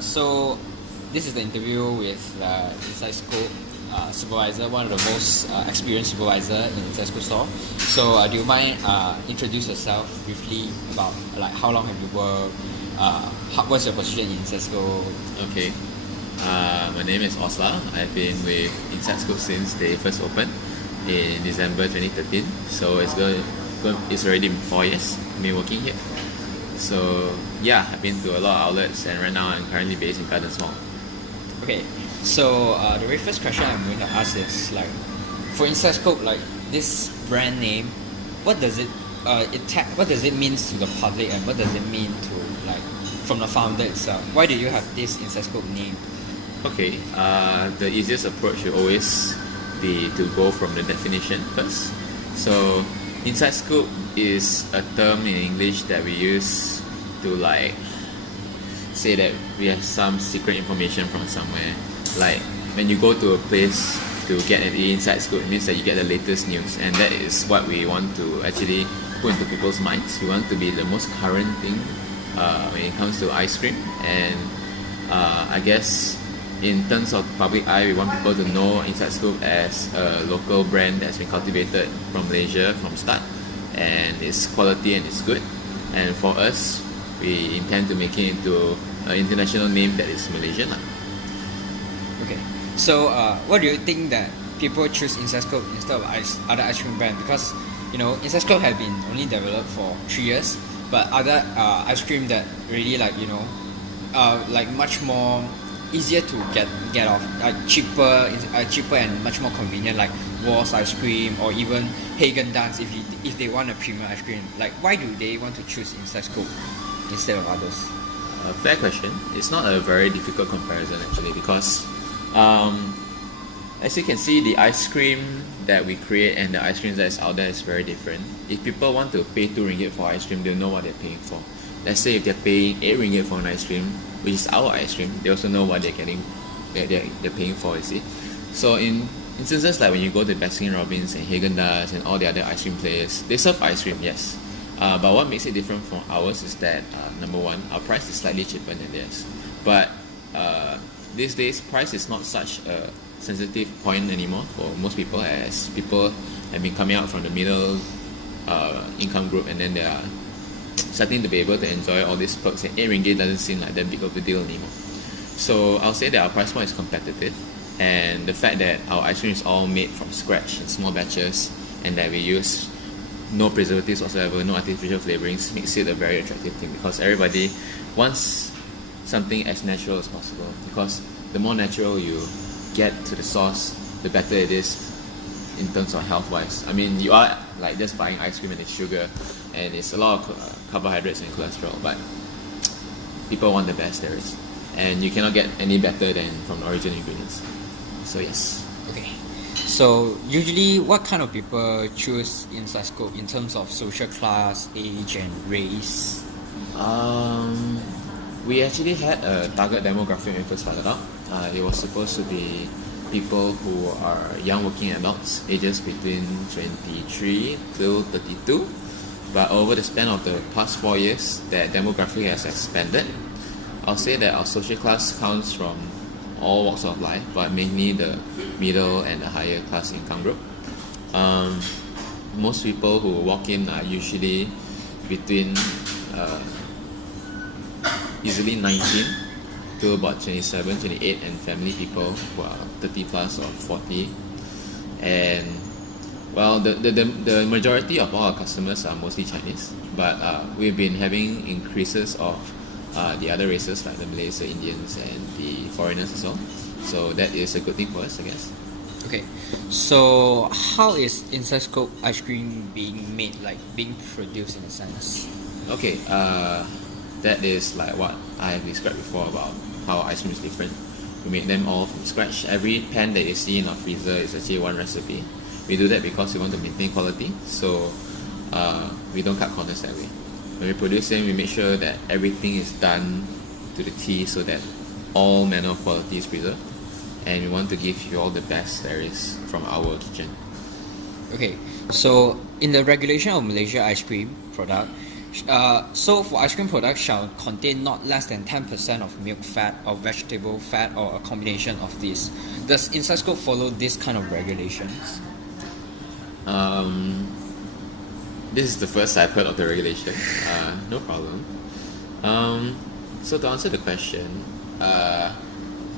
So this is the interview with Insidescoop supervisor, one of the most experienced supervisor in Insidescoop store. So do you mind introduce yourself briefly about like how long have you worked? What's your position in Insidescoop? Okay. My name is Osla. I've been with Insidescoop since they first opened in December 2013. So it's already been 4 years I've been working here. So yeah, I've been to a lot of outlets, and right now I'm currently based in Gardens Mall. Okay, so the very first question I'm going to ask is like, for Insidescoop, like this brand name, what does it what does it mean to the public, and what does it mean to like from the founder itself? Why do you have this Insidescoop name? Okay, the easiest approach should always be to go from the definition first. So Insidescoop is a term in English that we use to like say that we have some secret information from somewhere. Like when you go to a place to get an Insidescoop, it means that you get the latest news, and that is what we want to actually put into people's minds. We want to be the most current thing when it comes to ice cream, and I guess in terms of public eye, we want people to know Insidescoop as a local brand that's been cultivated from Malaysia from start, and it's quality and it's good. And for us, we intend to make it into an international name that is Malaysian. Okay, so what do you think that people choose Insidescoop instead of other ice cream brand? Because Insidescoop have been only developed for 3 years, but other ice cream that really like like much more easier to get off, cheaper and much more convenient, like Walls ice cream or even Haagen-Dazs if they want a premium ice cream. Like, why do they want to choose Insidescoop instead of others? Fair question. It's not a very difficult comparison actually, because as you can see, the ice cream that we create and the ice cream that is out there is very different. If people want to pay 2 ringgit for ice cream, they'll know what they're paying for. Let's say if they're paying 8 ringgit for an ice cream, which is our ice cream, they also know what they're paying for, you see. So in instances like when you go to Baskin-Robbins and Haagen-Dazs and all the other ice cream players, they serve ice cream, yes. But what makes it different from ours is that, number one, our price is slightly cheaper than theirs. But these days, price is not such a sensitive point anymore for most people, as people have been coming out from the middle income group, and then they are starting to be able to enjoy all these perks, and 8 ringgit doesn't seem like that big of a deal anymore. So I'll say that our price point is competitive, and the fact that our ice cream is all made from scratch in small batches, and that we use no preservatives whatsoever, no artificial flavorings, makes it a very attractive thing, because everybody wants something as natural as possible, because the more natural you get to the source, the better it is in terms of health wise. I mean, you are like just buying ice cream and it's sugar and it's a lot of carbohydrates and cholesterol, but people want the best there is, and you cannot get any better than from the original ingredients. So yes. Okay, so usually what kind of people choose Insidescoop in terms of social class, age and race? We actually had a target demographic when we first started out. It was supposed to be people who are young working adults, ages between 23 till 32. But over the span of the past 4 years, that demographic has expanded. I'll say that our social class comes from all walks of life, but mainly the middle and the higher class income group. Most people who walk in are usually between easily 19 to about 27, 28, and family people who are 30 plus or 40. And well, the majority of all our customers are mostly Chinese, but we've been having increases of the other races like the Malays, the Indians, and the foreigners as well. So that is a good thing for us, I guess. Okay, so how is Insidescoop ice cream being made, like being produced in a sense? Okay, that is like what I have described before about how ice cream is different. We make them all from scratch. Every pan that you see in our freezer is actually one recipe. We do that because we want to maintain quality, so we don't cut corners that way. When we produce them, we make sure that everything is done to the T so that all manner of quality is preserved, and we want to give you all the best there is from our kitchen. Okay, so in the regulation of Malaysia ice cream product, So for ice cream products shall contain not less than 10% of milk fat or vegetable fat or a combination of these. Does Insidescoop follow this kind of regulations? This is the first I've heard of the regulation. No problem. So to answer the question,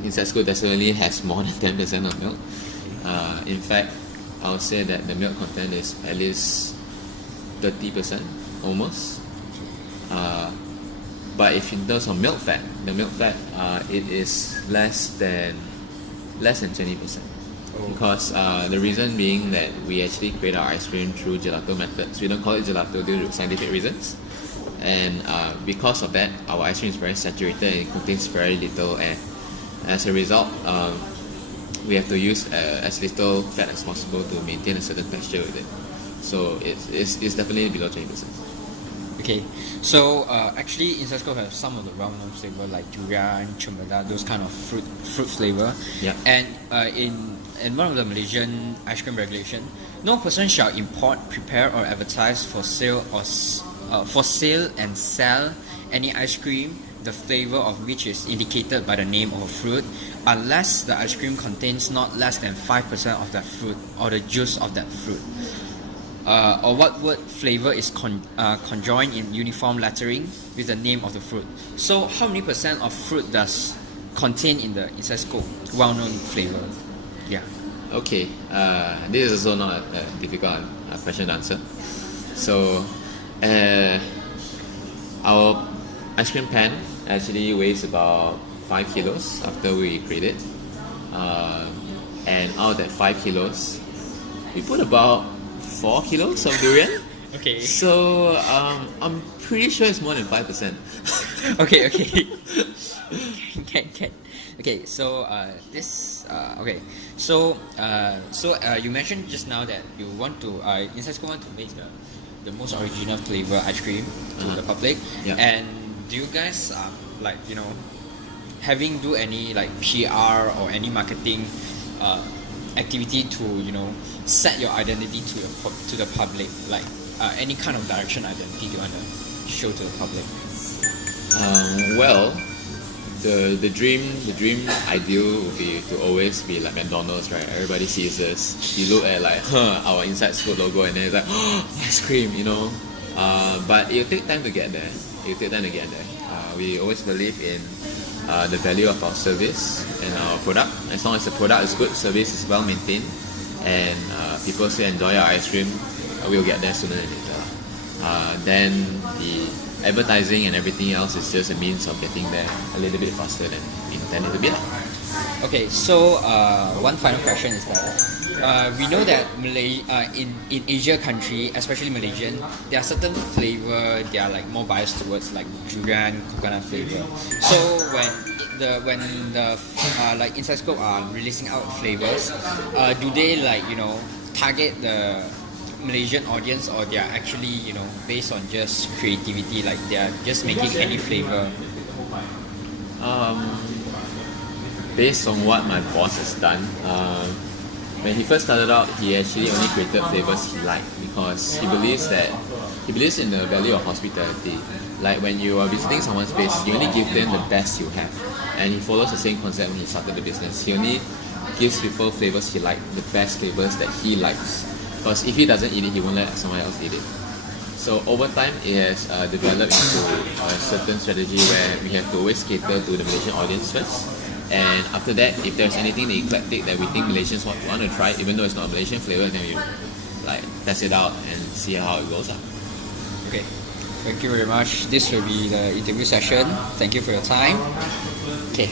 Insidescoop definitely has more than 10% of milk. In fact, I would say that the milk content is at least 30% almost. But if in terms of milk fat, the milk fat it is less than 20%. Because the reason being that we actually create our ice cream through gelato methods. We don't call it gelato due to scientific reasons. And because of that, our ice cream is very saturated and it contains very little air. As a result, we have to use as little fat as possible to maintain a certain texture with it. So it's definitely below 20%. Okay, so actually Insidescoop have some of the well-known flavor like durian, cempedak, those kind of fruit flavor. Yeah. And in one of the Malaysian ice cream regulation, no person shall import, prepare, or advertise for sale and sell any ice cream the flavor of which is indicated by the name of a fruit, unless the ice cream contains not less than 5% of that fruit or the juice of that fruit. Or what word flavor is conjoined in uniform lettering with the name of the fruit. So how many percent of fruit does contain in the Insidescoop well-known flavor? Yeah. Okay, this is also not a difficult question to answer. So, our ice cream pan actually weighs about 5 kilos after we create it. And out of that 5 kilos, we put about 4 kilos of durian. Okay. So, I'm pretty sure it's more than 5%. Okay. Can. Okay, so you mentioned just now that you want to Insidescoop want to make the most original flavor ice cream to the public. Yeah. And do you guys do any like PR or any marketing activity to set your identity to the public, like any kind of direction identity you want to show to the public? Well, the dream ideal would be to always be like McDonald's, right? Everybody sees us. You look at like our Insidescoop logo and then it's like ice cream, but it'll take time to get there. We always believe in the value of our service and our product. As long as the product is good, service is well maintained, and people still enjoy our ice cream, we'll get there sooner than later. Then the advertising and everything else is just a means of getting there a little bit faster than we intended to be. Okay, so one final question is that we know that in Asia country, especially Malaysian, there are certain flavor they are like more biased towards, like durian, coconut flavor. So when the like Insidescoop are releasing out flavors, do they target the Malaysian audience, or they are actually based on just creativity, like they are just making any flavor? Based on what my boss has done, when he first started out, he actually only created flavors he liked because he believes in the value of hospitality. Like when you are visiting someone's place, you only give them the best you have, and he follows the same concept when he started the business. He only gives people flavors he likes, the best flavors that he likes. Because if he doesn't eat it, he won't let someone else eat it. So over time, it has developed into a certain strategy where we have to always cater to the Malaysian audience first. And after that, if there's anything eclectic that we think Malaysians want to try, even though it's not a Malaysian flavor, then we test it out and see how it goes. Okay, thank you very much. This will be the interview session. Thank you for your time. Okay.